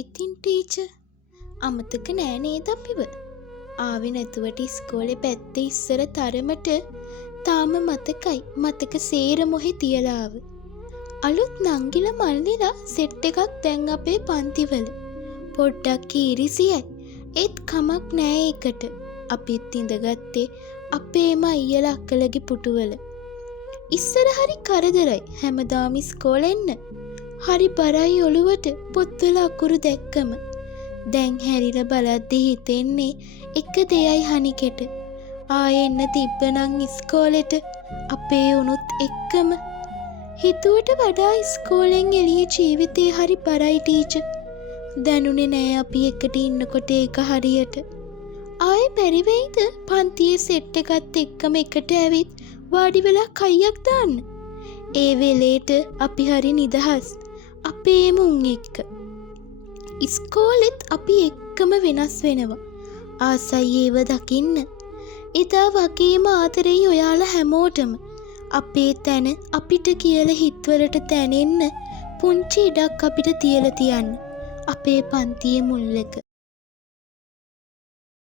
ඉතින් ටීචර් අමතක නෑ නේද අපිව? ආවේ නැතුවට ඉස්කෝලේ පැත්තේ ඉස්සර තරමට තාම මතකයි. මතක සේරම ඔහේ තියලා ආව. අලුත් නංගිලා මල්ලිලා සෙට් එකක් දැන් අපේ පන්තිවල. පොඩ්ඩක් ඊරිසියයි. ඒත් කමක් නෑ ඒකට. අපිත් ඉඳගත්තේ අපේම අයියලා අක්කලගේ පුටුවල. ඉස්සර හරි කරදරයි හැමදාම ඉස්කෝලේ එන්න. හරි බරයි ඔළුවට පොත්වල අකුරු දැක්කම. දැන් හැරිලා බලද්දි හිතෙන්නේ එක දෙයයි හනිකෙට. ආයෙ එන්න තිබ්බනම් ඉස්කෝලෙට අපේ උනුත් එක්කම. හිතුවට වඩා ඉස්කෝලෙන් එළිය ජීවිතේ හරි බරයි ටීචර්. දැනුනේ නෑ අපි එකට ඉන්නකොට ඒක හරියට. ආයෙ බැරි වෙයිද පන්තියේ සෙට් එකත් එක්කම එකට ඇවිත් වාඩි වෙලා කයියක් දාන්න. ඒ වෙලේට අපි හරි නිදහස්. අපේම උන් එක්ක. ඉස්කෝලෙත් අපි එක්කම වෙනස් වෙනවා. ආසයි ඒව දකින්න. එදා වගේම ආදරෙයි ඔයාලා හැමෝටම. අපේ තැන අපිට කියලා හිත්වලට තැනෙන්න පුංචි ඉඩක් අපිට තියලා තියන්න. අපේ පන්තියේ මුල්ලක.